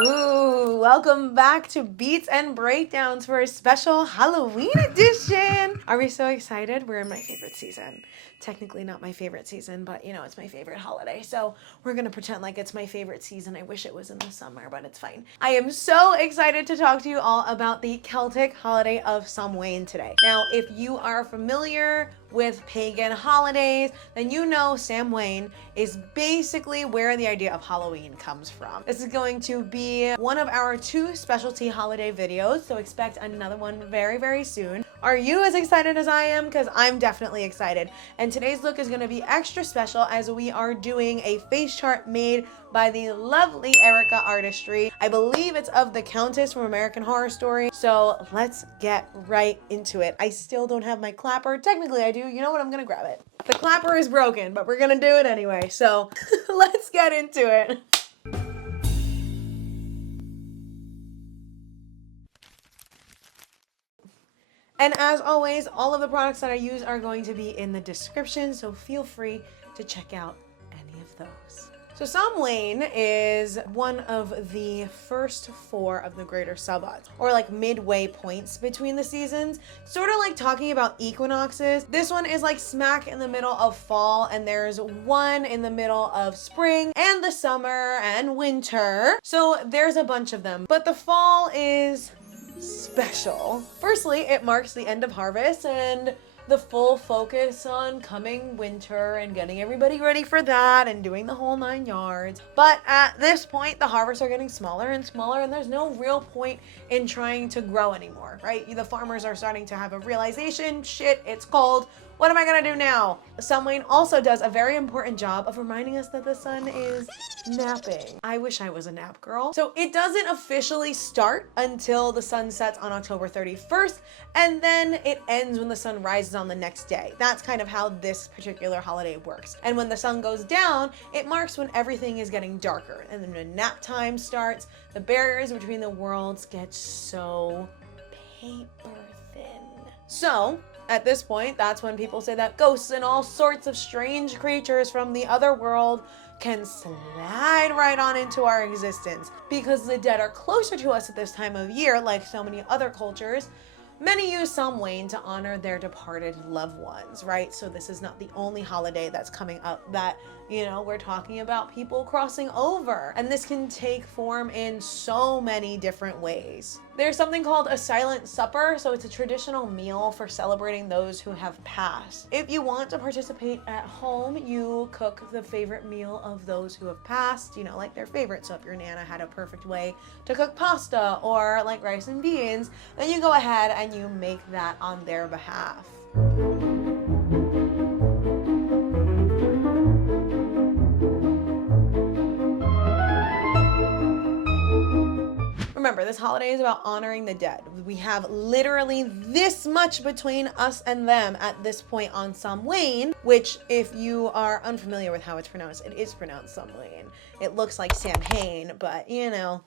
Ooh, welcome back to Beats and Breakdowns for a special Halloween edition. Are we so excited? We're in my favorite season. Technically not my favorite season, but you know, it's my favorite holiday. So we're gonna pretend like it's my favorite season. I wish it was in the summer, but it's fine. I am so excited to talk to you all about the Celtic holiday of Samhain today. Now, if you are familiar with pagan holidays, then you know Samhain is basically where the idea of Halloween comes from. This is going to be one of our 2 specialty holiday videos, so expect another one very, very soon. Are you as excited as I am? Because I'm definitely excited. And today's look is going to be extra special as we are doing a face chart made by the lovely Erica Artistry. I believe it's of the Countess from American Horror Story. So let's get right into it. I still don't have my clapper. Technically I do. You know what? I'm going to grab it. The clapper is broken, but we're going to do it anyway. So let's get into it. And as always, all of the products that I use are going to be in the description, so feel free to check out any of those. So Samhain is one of the first 4 of the greater Sabbats, or like midway points between the seasons. Sort of like talking about equinoxes. This one is like smack in the middle of fall, and there's one in the middle of spring and the summer and winter. So there's a bunch of them, but the fall is special. Firstly, it marks the end of harvest and the full focus on coming winter and getting everybody ready for that and doing the whole 9 yards. But at this point, the harvests are getting smaller and smaller, and there's no real point in trying to grow anymore, right? The farmers are starting to have a realization, shit, it's cold. What am I gonna do now? Samhain also does a very important job of reminding us that the sun is napping. I wish I was a nap girl. So it doesn't officially start until the sun sets on October 31st, and then it ends when the sun rises on the next day. That's kind of how this particular holiday works. And when the sun goes down, it marks when everything is getting darker. And then when nap time starts, the barriers between the worlds get so paper thin. So at this point, that's when people say that ghosts and all sorts of strange creatures from the other world can slide right on into our existence. Because the dead are closer to us at this time of year, like so many other cultures, many use Samhain to honor their departed loved ones, right? So this is not the only holiday that's coming up that, you know, we're talking about people crossing over. And this can take form in so many different ways. There's something called a silent supper, so it's a traditional meal for celebrating those who have passed. If you want to participate at home, you cook the favorite meal of those who have passed, you know, like their favorite. So if your Nana had a perfect way to cook pasta or like rice and beans, then you go ahead and you make that on their behalf. Remember, this holiday is about honoring the dead. We have literally this much between us and them at this point on Samhain, which, if you are unfamiliar with how it's pronounced, it is pronounced Samhain. It looks like Samhain, but you know,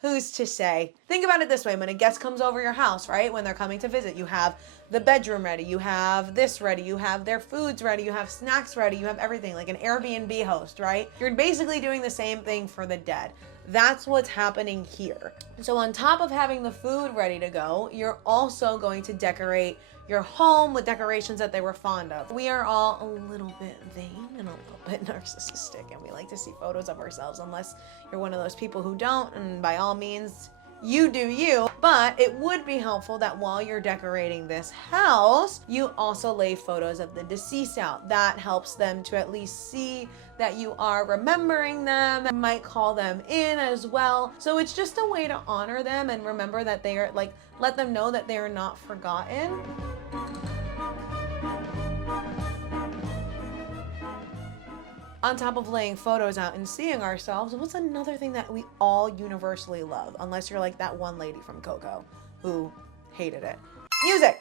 who's to say? Think about it this way. When a guest comes over your house, right? When they're coming to visit, you have the bedroom ready, you have this ready, you have their foods ready, you have snacks ready, you have everything, like an Airbnb host, right? You're basically doing the same thing for the dead. That's what's happening here. So on top of having the food ready to go, you're also going to decorate your home with decorations that they were fond of. We are all a little bit vain and a little bit narcissistic, and we like to see photos of ourselves, unless you're one of those people who don't, and by all means, you do you. But it would be helpful that while you're decorating this house, you also lay photos of the deceased out. That helps them to at least see that you are remembering them. You might call them in as well. So it's just a way to honor them and remember that they are, like, let them know that they are not forgotten. On top of laying photos out and seeing ourselves, what's another thing that we all universally love? Unless you're like that one lady from Coco who hated it. Music.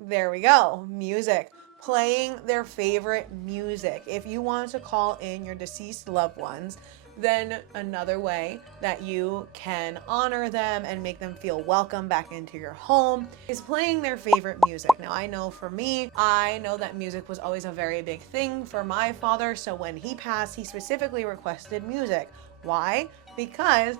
There we go. Music. Playing their favorite music. If you want to call in your deceased loved ones, then another way that you can honor them and make them feel welcome back into your home is playing their favorite music. Now, I know for me, I know that music was always a very big thing for my father. So when he passed, he specifically requested music. Why? Because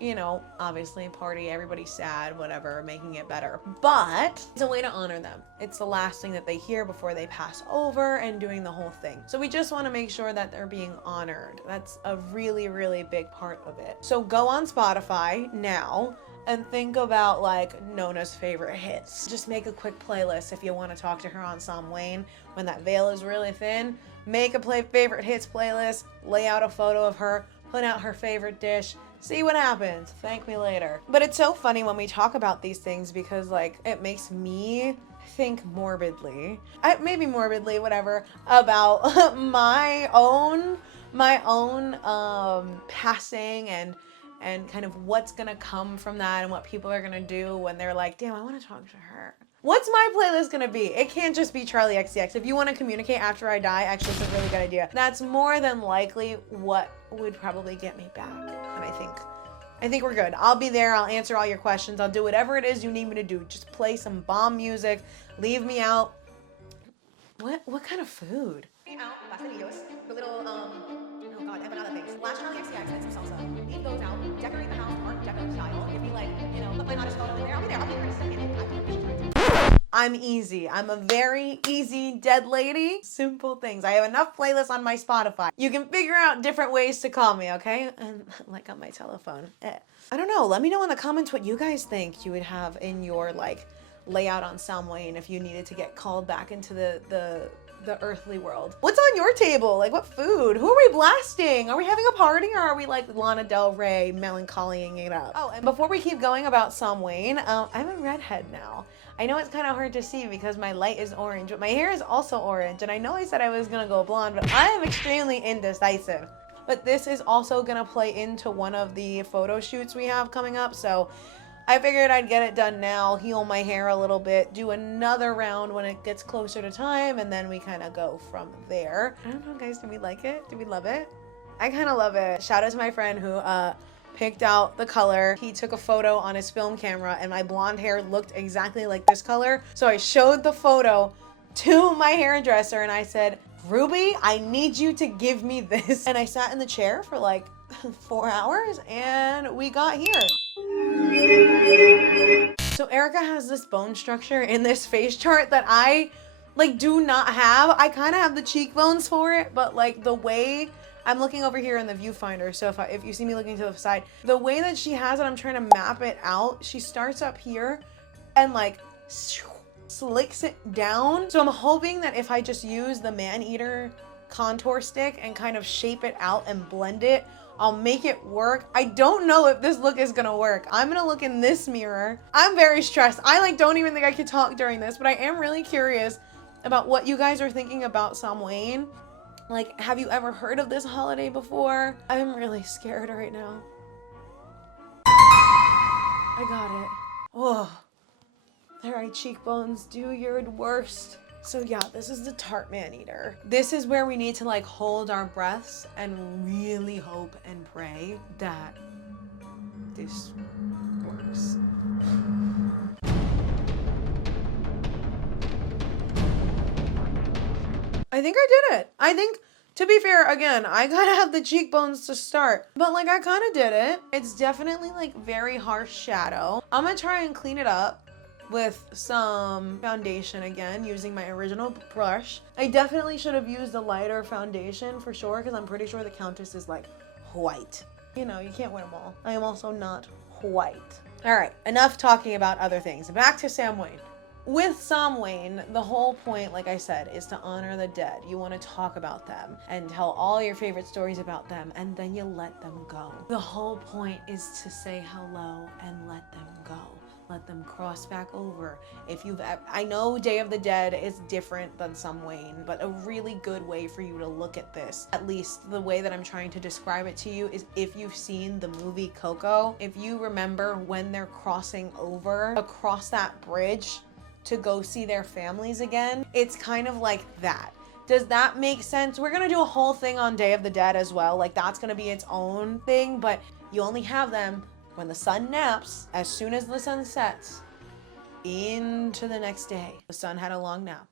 you know, obviously party, everybody's sad, whatever, making it better. But it's a way to honor them. It's the last thing that they hear before they pass over and doing the whole thing. So we just want to make sure that they're being honored. That's a really, really big part of it. So go on Spotify now and think about like Nona's favorite hits. Just make a quick playlist if you want to talk to her on Samhain when that veil is really thin. Make a favorite hits playlist, lay out a photo of her, put out her favorite dish, see what happens. Thank me later. But it's so funny when we talk about these things because like it makes me think morbidly, maybe morbidly, whatever, about my own passing and kind of what's gonna come from that and what people are gonna do when they're like, damn, I want to talk to her. What's my playlist gonna be? It can't just be Charlie XCX. If you want to communicate after I die, actually it's a really good idea. That's more than likely what would probably get me back. And I think we're good. I'll be there, I'll answer all your questions, I'll do whatever it is you need me to do. Just play some bomb music, leave me out. What kind of food? Out pastelillos, the little oh god, empanada things. Last Charlie XCX and some salsa. Leave those out. Decorate the house Art Deco style. Give me like, you know, put my Naruto photo in there. I'll be there in a second. I'm easy. I'm a very easy dead lady. Simple things. I have enough playlists on my Spotify. You can figure out different ways to call me, okay? And like on my telephone. I don't know. Let me know in the comments what you guys think you would have in your like layout on Samhain if you needed to get called back into the earthly world. What's on your table? Like what food? Who are we blasting? Are we having a party or are we like Lana Del Rey melancholying it up? Oh, and before we keep going about Samhain, I'm a redhead now. I know it's kind of hard to see because my light is orange, but my hair is also orange. And I know I said I was gonna go blonde, but I am extremely indecisive. But this is also gonna play into one of the photo shoots we have coming up. So I figured I'd get it done now, heal my hair a little bit, do another round when it gets closer to time, and then we kind of go from there. I don't know, guys, do we like it? Do we love it? I kind of love it. Shout out to my friend who picked out the color. He took a photo on his film camera and my blonde hair looked exactly like this color. So I showed the photo to my hairdresser and I said, Ruby, I need you to give me this. And I sat in the chair for like 4 hours and we got here. So Erica has this bone structure in this face chart that I like do not have. I kind of have the cheekbones for it, but like the way I'm looking over here in the viewfinder, so if you see me looking to the side, the way that she has it, I'm trying to map it out. She starts up here and like slicks it down. So I'm hoping that if I just use the man-eater contour stick and kind of shape it out and blend it, I'll make it work. I don't know if this look is gonna work. I'm gonna look in this mirror. I'm very stressed. I like don't even think I could talk during this, but I am really curious about what you guys are thinking about Samhain. Like, have you ever heard of this holiday before? I'm really scared right now. I got it. Oh, there are cheekbones. Do your worst. So yeah, this is the tart man-eater. This is where we need to like hold our breaths and really hope and pray that this works. I think I did it. I think, to be fair, again, I gotta have the cheekbones to start, but like I kind of did it. It's definitely like very harsh shadow. I'm gonna try and clean it up with some foundation again, using my original brush. I definitely should have used a lighter foundation for sure, because I'm pretty sure the Countess is like white. You know, you can't win them all. I am also not white. All right, enough talking about other things. Back to Samhain. With Samhain, the whole point, like I said, is to honor the dead. You want to talk about them and tell all your favorite stories about them, and then you let them go. The whole point is to say hello and let them go. Let them cross back over. If you've, I know Day of the Dead is different than Samhain, but a really good way for you to look at this, at least the way that I'm trying to describe it to you, is if you've seen the movie Coco, if you remember when they're crossing over across that bridge to go see their families again, it's kind of like that. Does that make sense? We're gonna do a whole thing on Day of the Dead as well. Like that's gonna be its own thing, but you only have them when the sun naps, as soon as the sun sets, into the next day. The sun had a long nap.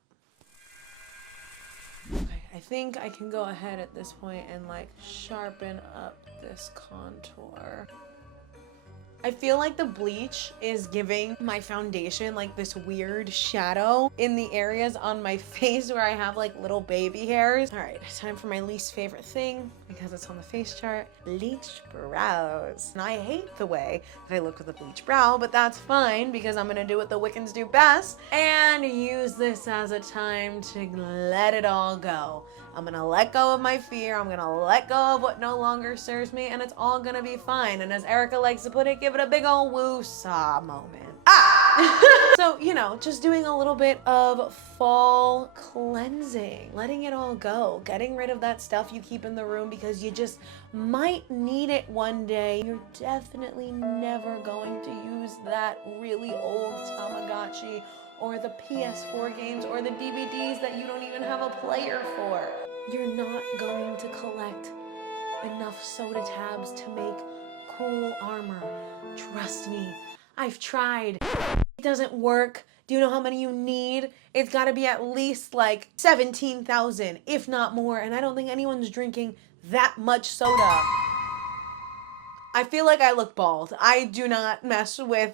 Okay, I think I can go ahead at this point and like sharpen up this contour. I feel like the bleach is giving my foundation like this weird shadow in the areas on my face where I have like little baby hairs. All right, time for my least favorite thing because it's on the face chart, bleached brows. And I hate the way that I look with a bleached brow, but that's fine because I'm gonna do what the Wiccans do best and use this as a time to let it all go. I'm gonna let go of my fear. I'm gonna let go of what no longer serves me, and it's all gonna be fine. And as Erica likes to put it, give it a big old woo-saw moment. Ah! So, you know, just doing a little bit of fall cleansing, letting it all go, getting rid of that stuff you keep in the room because you just might need it one day. You're definitely never going to use that really old Tamagotchi or the PS4 games or the DVDs that you don't even have a player for. You're not going to collect enough soda tabs to make cool armor. Trust me, I've tried. It doesn't work. Do you know how many you need? It's gotta be at least like 17,000, if not more, and I don't think anyone's drinking that much soda. I feel like I look bald. I do not mess with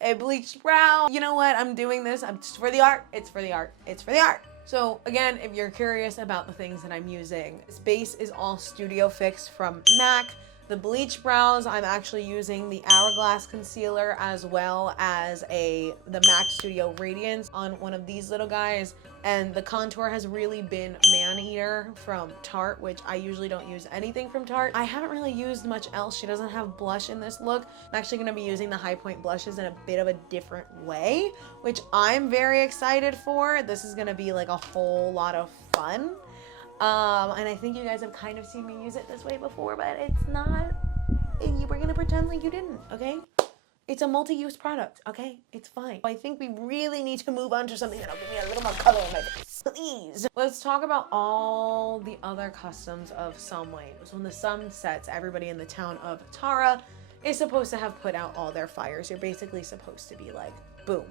a bleached brow. You know what? I'm doing this. It's for the art. It's for the art. It's for the art. So again, if you're curious about the things that I'm using, this base is all Studio Fix from MAC. The bleach brows, I'm actually using the Hourglass concealer as well as the MAC Studio Radiance on one of these little guys. And the contour has really been Man-Eater from Tarte, which I usually don't use anything from Tarte. I haven't really used much else. She doesn't have blush in this look. I'm actually gonna be using the High Point blushes in a bit of a different way, which I'm very excited for. This is gonna be like a whole lot of fun. And I think you guys have kind of seen me use it this way before, but it's not, we're gonna pretend like you didn't, okay? It's a multi-use product, okay? It's fine. I think we really need to move on to something that'll give me a little more color in my face, please. Let's talk about all the other customs of Samhain. So when the sun sets, everybody in the town of Tara is supposed to have put out all their fires. You're basically supposed to be like, boom,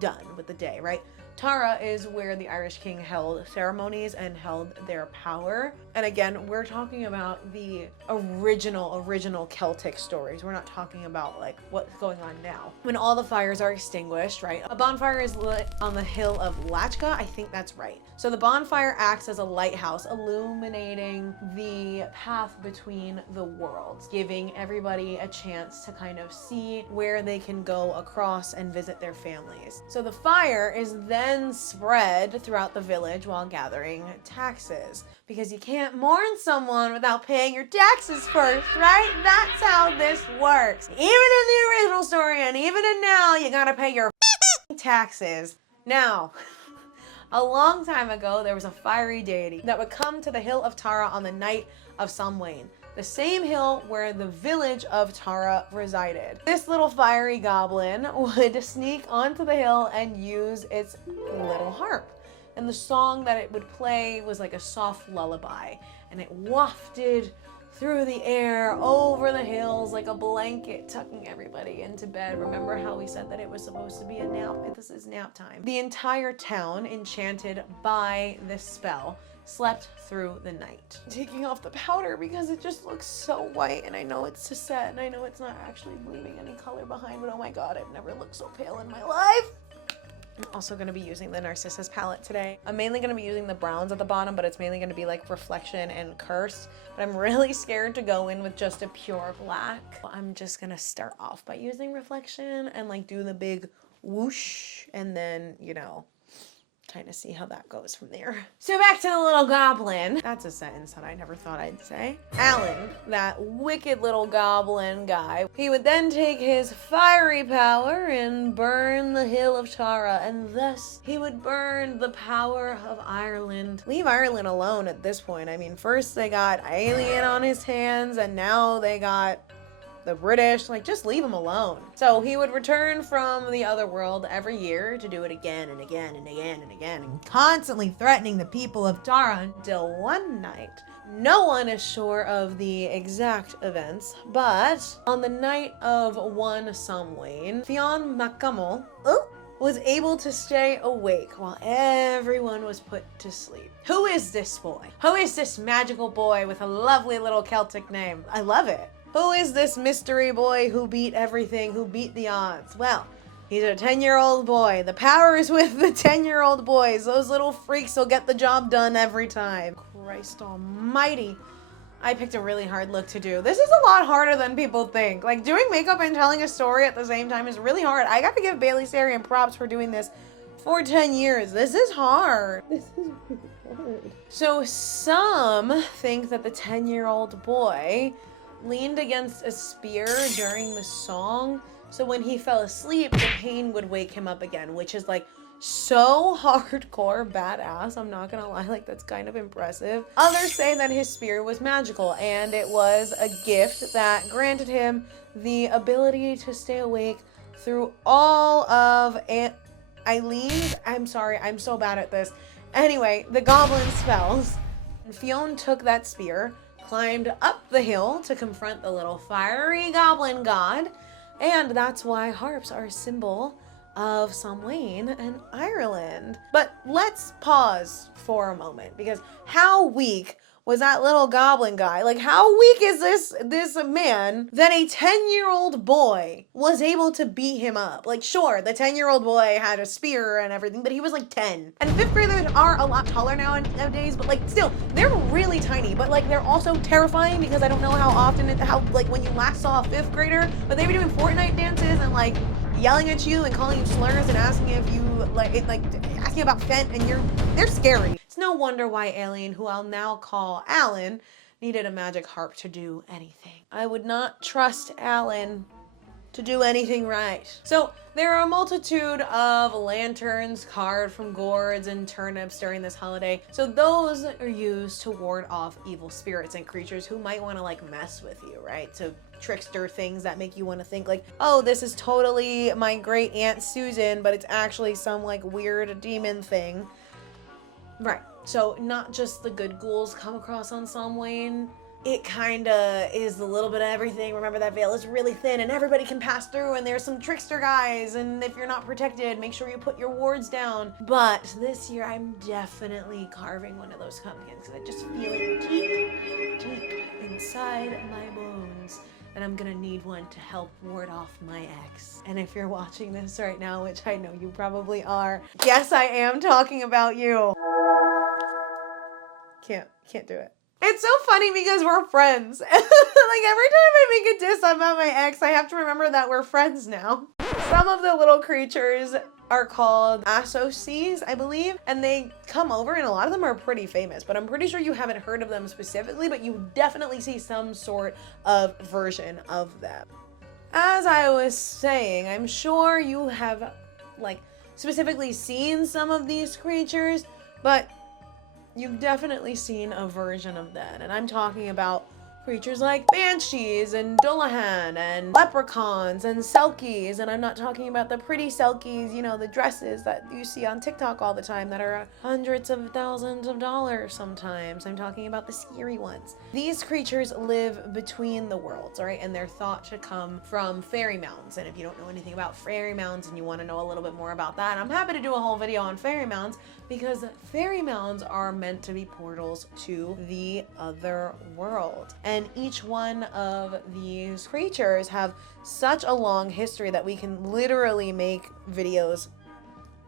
done with the day, right? Tara is where the Irish king held ceremonies and held their power. And again, we're talking about the original Celtic stories. We're not talking about like what's going on now. When all the fires are extinguished, right? A bonfire is lit on the hill of Lachka. I think that's right. So the bonfire acts as a lighthouse, illuminating the path between the worlds, giving everybody a chance to kind of see where they can go across and visit their families. So the fire is then spread throughout the village while gathering taxes, because you can't mourn someone without paying your taxes first, right? That's how this works. Even in the original story and even in now, you gotta pay your taxes. Now, a long time ago, there was a fiery deity that would come to the hill of Tara on the night of Samhain, the same hill where the village of Tara resided. This little fiery goblin would sneak onto the hill and use its little harp. And the song that it would play was like a soft lullaby, and it wafted through the air, over the hills, like a blanket, tucking everybody into bed. Remember how we said that it was supposed to be a nap? This is nap time. The entire town, enchanted by this spell, slept through the night. Taking off the powder because it just looks so white, and I know it's to set, and I know it's not actually leaving any color behind, but oh my god, I've never looked so pale in my life. I'm also going to be using the Narcissus palette today. I'm mainly going to be using the browns at the bottom, but it's mainly going to be like Reflection and Cursed. But I'm really scared to go in with just a pure black. I'm just going to start off by using Reflection and like do the big whoosh, and then, you know, kind of see how that goes from there. So back to the little goblin. That's a sentence that I never thought I'd say. Alan, that wicked little goblin guy, he would then take his fiery power and burn the hill of Tara, and thus he would burn the power of Ireland. Leave Ireland alone at this point. I mean, first they got Alien on his hands, and now they got the British. Like, just leave him alone. So he would return from the other world every year to do it again and again and again and again, and constantly threatening the people of Tara, until one night, no one is sure of the exact events, but on the night of one Samhain, Fionn McCummel was able to stay awake while everyone was put to sleep. Who is this boy? Who is this magical boy with a lovely little Celtic name? I love it. Who is this mystery boy who beat everything, who beat the odds? Well, he's a 10-year-old boy. The power is with the 10-year-old boys. Those little freaks will get the job done every time. Christ almighty. I picked a really hard look to do. This is a lot harder than people think. Like, doing makeup and telling a story at the same time is really hard. I gotta give Bailey Sarian props for doing this for 10 years. This is hard. This is really hard. So some think that the 10-year-old boy leaned against a spear during the song, so when he fell asleep, the pain would wake him up again, which is like so hardcore badass. I'm not gonna lie, like that's kind of impressive. Others say that his spear was magical and it was a gift that granted him the ability to stay awake through all of Eileen's, I'm sorry, I'm so bad at this. Anyway, the goblin spells. Fionn took that spear, climbed up the hill to confront the little fiery goblin god, and that's why harps are a symbol of Samhain and Ireland. But let's pause for a moment, because how weak was that little goblin guy? Like, how weak is this man that a 10-year-old boy was able to beat him up? Like, sure, the 10-year-old boy had a spear and everything, but he was like 10. And 5th graders are a lot taller nowadays, but like still, they're really tiny, but like they're also terrifying, because I don't know how often, like when you last saw a 5th grader, but they were doing Fortnite dances and like yelling at you and calling you slurs and asking if you asking about Fent, and they're scary. It's no wonder why Alien, who I'll now call Alan, needed a magic harp to do anything. I would not trust Alan to do anything right. So there are a multitude of lanterns carved from gourds and turnips during this holiday. So those are used to ward off evil spirits and creatures who might want to like mess with you, right? So trickster things that make you want to think like, oh, this is totally my great Aunt Susan, but it's actually some like weird demon thing. Right. So not just the good ghouls come across on Samhain. It kinda is a little bit of everything. Remember, that veil is really thin and everybody can pass through, and there's some trickster guys, and if you're not protected, make sure you put your wards down. But this year I'm definitely carving one of those pumpkins, because I just feel it deep inside my bones. And I'm gonna need one to help ward off my ex. And if you're watching this right now, which I know you probably are, yes, I am talking about you. Can't do it. It's so funny because we're friends. Like, every time I make a diss about my ex, I have to remember that we're friends now. Some of the little creatures are called associes, I believe, and they come over, and a lot of them are pretty famous, but I'm pretty sure you haven't heard of them specifically, but you definitely see some sort of version of them. As I was saying, I'm sure you have like specifically seen some of these creatures, but you've definitely seen a version of that, and I'm talking about creatures like banshees and dullahan and leprechauns and selkies, and I'm not talking about the pretty selkies, you know, the dresses that you see on TikTok all the time that are hundreds of thousands of dollars sometimes. I'm talking about the scary ones. These creatures live between the worlds, all right, and they're thought to come from fairy mounds. And if you don't know anything about fairy mounds and you want to know a little bit more about that, I'm happy to do a whole video on fairy mounds, because fairy mounds are meant to be portals to the other world. And each one of these creatures have such a long history that we can literally make videos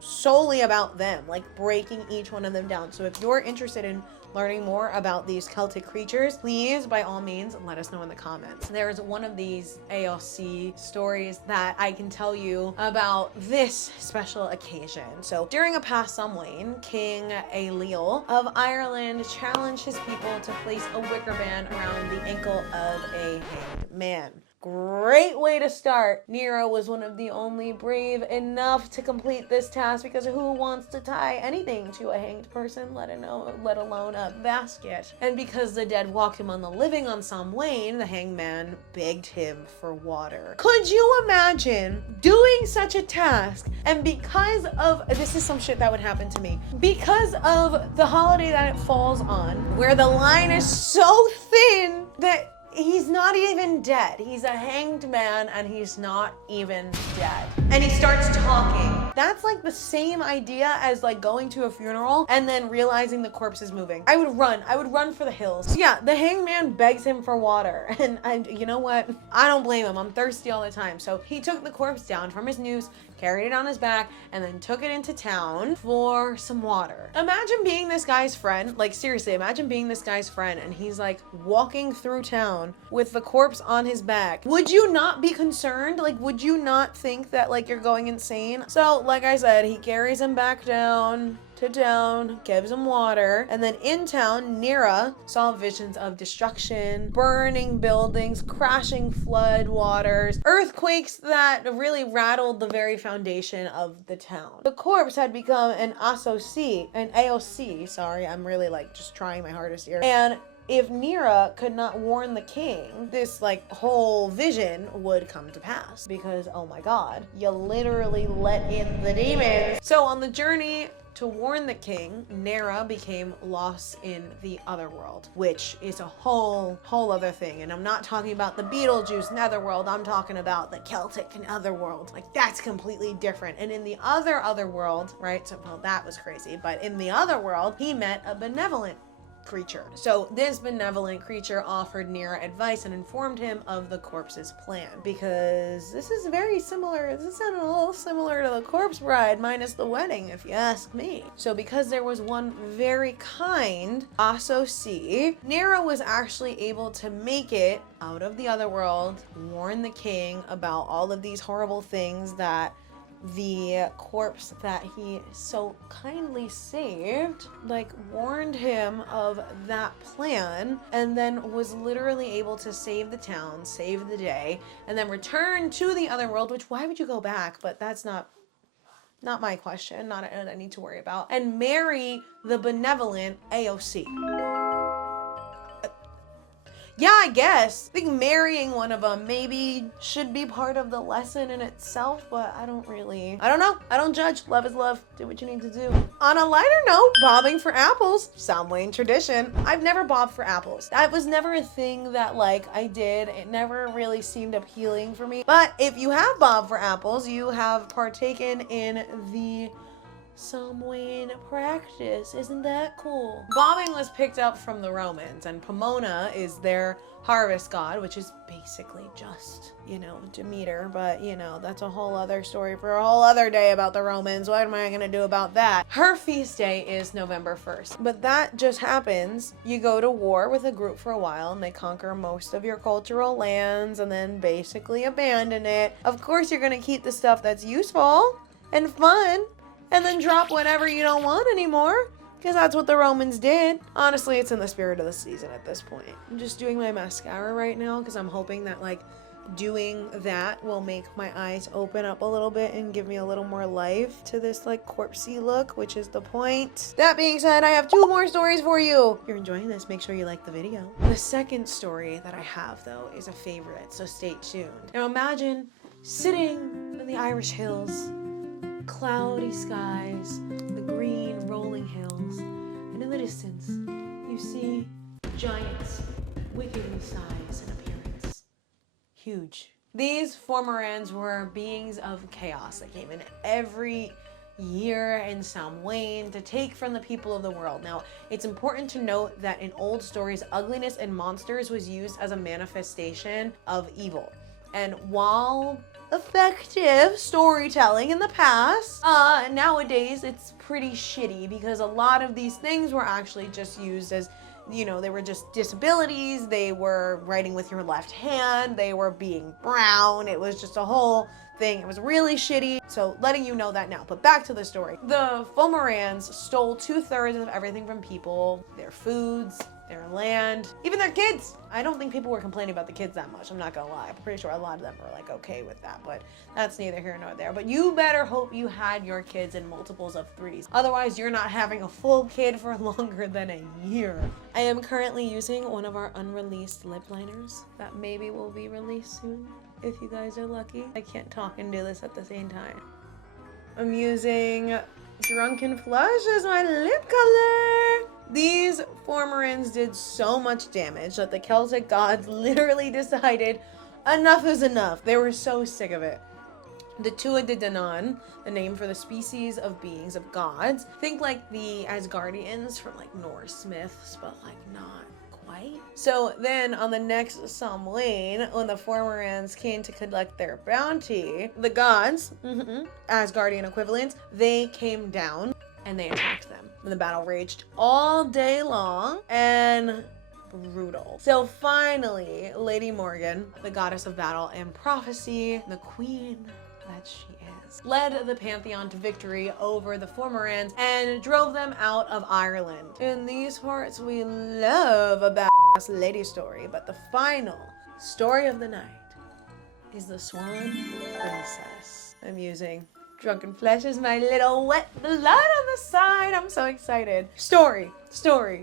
solely about them, like breaking each one of them down. So if you're interested in learning more about these Celtic creatures, please, by all means, let us know in the comments. There's one of these AOC stories that I can tell you about this special occasion. So during a past Samhain, King Ailill of Ireland challenged his people to place a wicker band around the ankle of a hanged man. Great way to start. Nero was one of the only brave enough to complete this task, because who wants to tie anything to a hanged person, let alone a basket? And because the dead walked among the living on Samhain, the hanged man begged him for water. Could you imagine doing such a task? And because of, this is some shit that would happen to me, because of the holiday that it falls on, where the line is so thin that He's not even dead. He's a hanged man and he's not even dead. And he starts talking. That's like the same idea as like going to a funeral and then realizing the corpse is moving. I would run for the hills. So yeah, the hanged man begs him for water. And you know what? I don't blame him. I'm thirsty all the time. So he took the corpse down from his noose, carried it on his back, and then took it into town for some water. Imagine being this guy's friend. Like seriously, imagine being this guy's friend and he's like walking through town with the corpse on his back. Would you not be concerned? Like, would you not think that like you're going insane? So like I said, he carries him back down to town, gives him water, and then in town, Nera saw visions of destruction, burning buildings, crashing flood waters, earthquakes that really rattled the very foundation of the town. The corpse had become an AOC, sorry, I'm really like just trying my hardest here. And if Nera could not warn the king, this like whole vision would come to pass because, oh my God, you literally let in the demons. So on the journey to warn the king, Nera became lost in the otherworld, which is a whole other thing. And I'm not talking about the Beetlejuice netherworld. I'm talking about the Celtic netherworld. Like that's completely different. And in the otherworld, right? So, well, that was crazy. But in the other world, he met a benevolent creature. So this benevolent creature offered Nera advice and informed him of the corpse's plan, because this is very similar. This sounded a little similar to the corpse bride minus the wedding, if you ask me. So because there was one very kind Asosi, Nera was actually able to make it out of the other world, warn the king about all of these horrible things that the corpse that he so kindly saved, like, warned him of that plan, and then was literally able to save the town, save the day, and then return to the other world, which, why would you go back? But that's not my question, not I need to worry about, and marry the benevolent AOC. Yeah, I guess. I think marrying one of them maybe should be part of the lesson in itself, but I don't know. I don't judge. Love is love. Do what you need to do. On a lighter note, bobbing for apples, Samhain tradition. I've never bobbed for apples. That was never a thing that like I did. It never really seemed appealing for me. But if you have bobbed for apples, you have partaken in the Samhain practice. Isn't that cool? Bobbing was picked up from the Romans, and Pomona is their harvest god, which is basically just, you know, Demeter, but you know, that's a whole other story for a whole other day about the Romans. What am I gonna do about that? Her feast day is November 1st, but that just happens. You go to war with a group for a while and they conquer most of your cultural lands and then basically abandon it. Of course, you're gonna keep the stuff that's useful and fun, and then drop whatever you don't want anymore, because that's what the Romans did. Honestly, it's in the spirit of the season at this point. I'm just doing my mascara right now because I'm hoping that like doing that will make my eyes open up a little bit and give me a little more life to this like corpsey look, which is the point. That being said, I have 2 more stories for you. If you're enjoying this, make sure you like the video. The second story that I have though is a favorite, so stay tuned. Now imagine sitting in the Irish hills, cloudy skies, the green rolling hills, and in the distance you see giants, wicked in size and appearance. Huge. These Formorans were beings of chaos that came in every year in Samhain to take from the people of the world. Now, it's important to note that in old stories, ugliness and monsters was used as a manifestation of evil. And while effective storytelling in the past, nowadays it's pretty shitty because a lot of these things were actually just used as, you know, they were just disabilities. They were writing with your left hand. They were being brown. It was just a whole thing. It was really shitty. So letting you know that now. But back to the story. The Fomorans stole 2/3 of everything from people, their foods, their land, even their kids. I don't think people were complaining about the kids that much. I'm not gonna lie. I'm pretty sure a lot of them were like okay with that, but that's neither here nor there. But you better hope you had your kids in multiples of 3s. Otherwise, you're not having a full kid for longer than a year. I am currently using one of our unreleased lip liners that maybe will be released soon, if you guys are lucky. I can't talk and do this at the same time. I'm using Drunken Flush as my lip color. These Fomorans did so much damage that the Celtic gods literally decided enough is enough. They were so sick of it. The Tua de Danann, the name for the species of beings of gods. Think like the Asgardians from like Norse myths, but like not quite. So then on the next Samhain, when the Fomorans came to collect their bounty, the gods, Asgardian equivalents, they came down and they attacked them. And the battle raged all day long and brutal. So finally, Lady Morgan, the goddess of battle and prophecy, the queen that she is, led the pantheon to victory over the Fomorans and drove them out of Ireland. In these parts, we love a badass lady story, but the final story of the night is the Swan Princess. I'm using Drunken Flesh as my little wet blood on the side. I'm so excited. Story,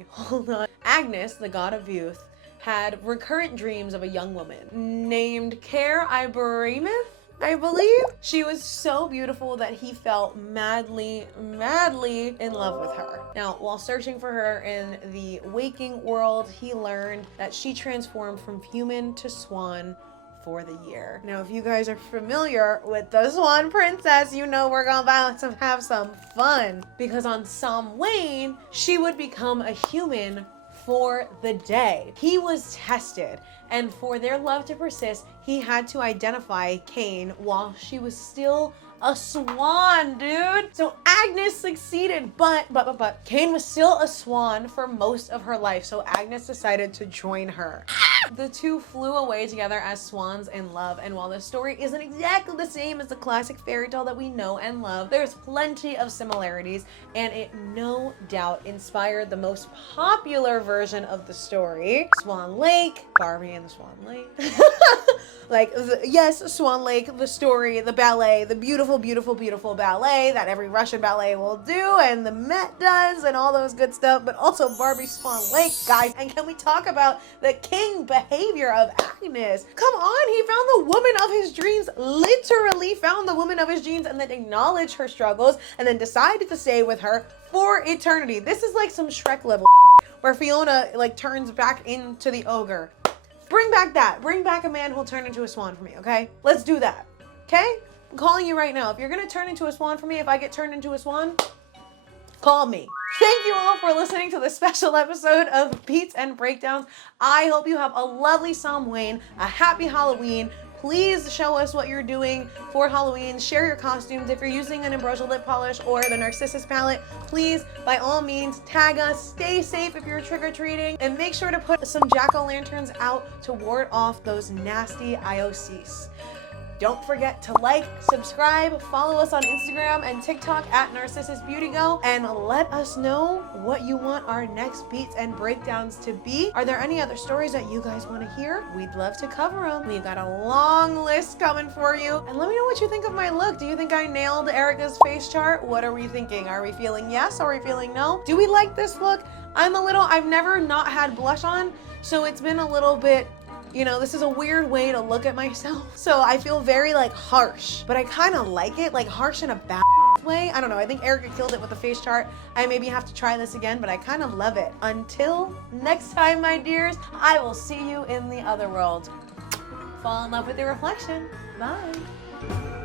hold on. Agnes, the god of youth, had recurrent dreams of a young woman named Care Ibrahimith, I believe. She was so beautiful that he fell madly in love with her. Now, while searching for her in the waking world, he learned that she transformed from human to swan for the year. Now, if you guys are familiar with the Swan Princess, you know we're about to have some fun, because on Samhain, she would become a human for the day. He was tested, and for their love to persist, he had to identify Cain while she was still a swan, dude. So Agnes succeeded, but Cain was still a swan for most of her life, so Agnes decided to join her. The two flew away together as swans in love, and while the story isn't exactly the same as the classic fairy tale that we know and love, there's plenty of similarities, and it no doubt inspired the most popular version of the story, Swan Lake, Barbie and the Swan Lake. Yes, Swan Lake, the story, the ballet, the beautiful ballet that every Russian ballet will do and the Met does and all those good stuff, but also Barbie Swan Lake, guys. And can we talk about the king behavior of Agnes? Come on, he found the woman of his dreams, literally found the woman of his dreams, and then acknowledged her struggles and then decided to stay with her for eternity. This is like some Shrek level where Fiona like turns back into the ogre. Bring back that. Bring back a man who'll turn into a swan for me, okay? Let's do that, okay? I'm calling you right now. If you're gonna turn into a swan for me, if I get turned into a swan, call me. Thank you all for listening to this special episode of Beats and Breakdowns. I hope you have a lovely Samhain, a happy Halloween. Please show us what you're doing for Halloween. Share your costumes. If you're using an Ambrosia lip polish or the Narcissus palette, please, by all means, tag us. Stay safe if you're trick-or-treating, and make sure to put some jack-o'-lanterns out to ward off those nasty IOCs. Don't forget to like, subscribe, follow us on Instagram and TikTok at Narcissus Beauty Go, and let us know what you want our next beats and breakdowns to be. Are there any other stories that you guys want to hear? We'd love to cover them. We've got a long list coming for you. And let me know what you think of my look. Do you think I nailed Erica's face chart? What are we thinking? Are we feeling yes? Are we feeling no? Do we like this look? I've never not had blush on, so it's been a little bit, you know, this is a weird way to look at myself. So I feel very like harsh, but I kind of like it, like harsh in a bad way. I don't know. I think Erica killed it with the face chart. I maybe have to try this again, but I kind of love it. Until next time, my dears, I will see you in the other world. Fall in love with your reflection. Bye.